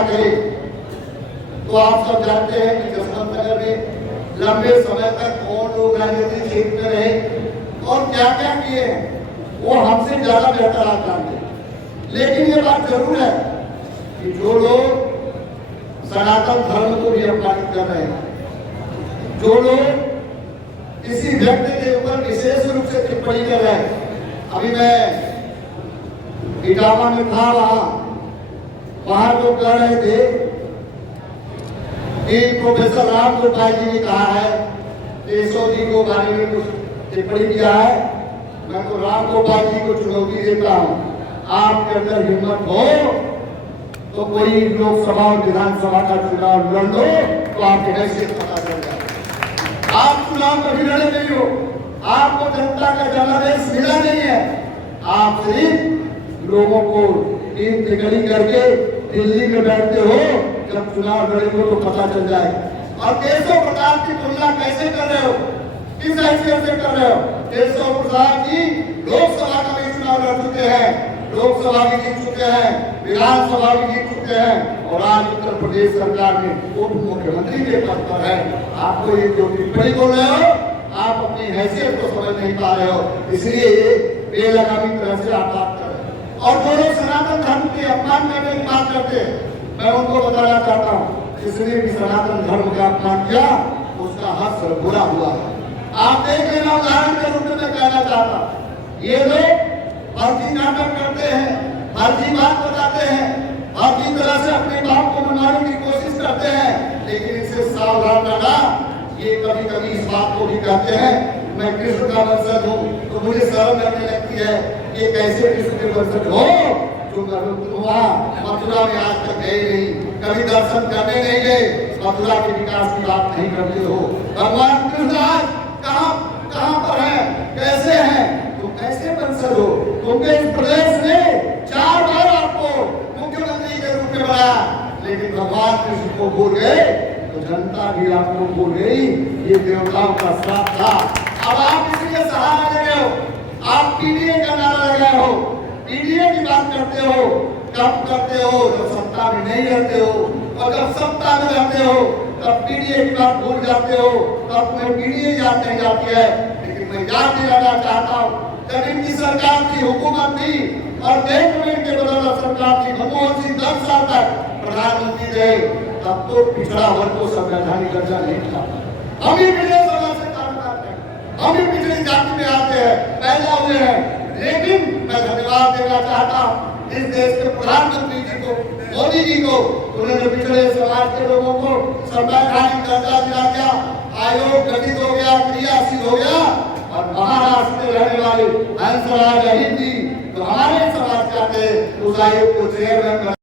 क्या करे। तो आप सब जानते हैं कि जसवंत नगर में लंबे समय तक कौन लोग राजनीतिक क्षेत्र में रहे और क्या क्या किए हैं, वो हमसे ज्यादा बेहतर आप जानते हैं। लेकिन ये बात जरूर है कि जो लोग सनातन धर्म को भी अपमानित कर रहे हैं, जो लोग किसी व्यक्ति के ऊपर विशेष रूप से टिप्पणी कर रहे हैं। अभी मैं इटावा में था, वहां लोग कह रहे थे कि प्रोफेसर राम गोपाल जी ने कहा है, केशव जी को बारे में कुछ टिप्पणी किया है। मैं तो राम गोपाल जी को चुनौती देता हूं, आपके अंदर हिम्मत हो तो कोई लोकसभा और विधानसभा का चुनाव लड़ लो तो आपकी हैसियत पता चल जाए। आप चुनाव कभी लड़े नहीं हो, आपको जनता का जनादेश मिला नहीं है। आप सिर्फ लोगों को टीम तिकड़ी करके दिल्ली में बैठते हो, जब चुनाव लड़ेंगे तो पता चल जाए। और केशव प्रसाद की तुलना कैसे कर रहे हो, किस हैसियत से कर रहे हो? केशव प्रसाद जी लोकसभा का भी चुनाव लड़ चुके हैं, लोकसभा भी जीत चुके हैं, विधानसभा भी जीत चुके हैं और आज उत्तर प्रदेश सरकार में उप मुख्यमंत्री के पद पर है। आपको ये जो टिप्पणी बोल रहे हो, आप अपनी हैसियत को समझ नहीं पा रहे हो, इसलिए ये बेलगामी तरह से आप बात कर रहे हैं। और जो लोग सनातन धर्म के अपमान करने की बात करते हैं, मैं उनको बताना चाहता हूँ, इसलिए भी सनातन धर्म का अपमान किया, उसका हश्र बुरा हुआ है। आप देख लेना, उदाहरण के रूप में मैं कहना चाहता हूँ, ये लोग फर्जी नाटक करते हैं, फर्जी बात बताते हैं, फर्जी तरह से अपने बाप को मनाने की कोशिश करते हैं। लेकिन इससे सावधान रहना, ये कभी कभी इस बात को भी कहते हैं मैं कृष्ण का वंशज हूँ, तो मुझे शर्म लगने लगती है। ये कैसे कृष्ण के वंशज हो जो वहाँ मथुरा में आज तक गए नहीं, कभी दर्शन करने नहीं गए, मथुरा के विकास की बात नहीं करते हो। भगवान कृष्ण आज कहाँ पर है, कैसे हैं, तुम कैसे वंशज हो? तुमके इस प्रदेश ने 4 बार आपको मुख्यमंत्री के रूप में बनाया, लेकिन भगवान कृष्ण को भूल गए तो जनता भी आपको भूल गई। ये देवताओं का श्राप था। अब आप इसलिए सहारा ले रहे हो, आप पीडीए का नारा लगाए हो, पीडीए की बात करते हो, कब करते हो जब सत्ता में नहीं रहते हो, और जब सत्ता में रहते हो तब पीडीए की बात भूल जाते हो, तब तुम्हें पीडीए याद नहीं जाती है। लेकिन मैं याद दिलाना चाहता हूँ, जब इनकी सरकार की हुकूमत थी और गवर्नमेंट के बदौलत सरकार थी, मनमोहन सिंह 10 साल तक प्रधानमंत्री रहे, तब तो पिछड़ा वर्ग को संवैधानिक दर्जा नहीं था। हम ही पिछड़े समाज से काम करते हैं, हम ही पिछड़ी जाति में आते हैं, पैदा हुए हैं। लेकिन मैं धन्यवाद देना चाहता हूँ इस देश के प्रधानमंत्री जी को, मोदी जी को, उन्होंने पिछड़े समाज के लोगों को संवैधानिक दर्जा दिला दिया, आयोग गठित हो गया, क्रियाशील हो गया। और महाराष्ट्र में रहने वाले हंसराज अहिर जी, तो हमारे समाज के आते उस आयोग को चेयरमैन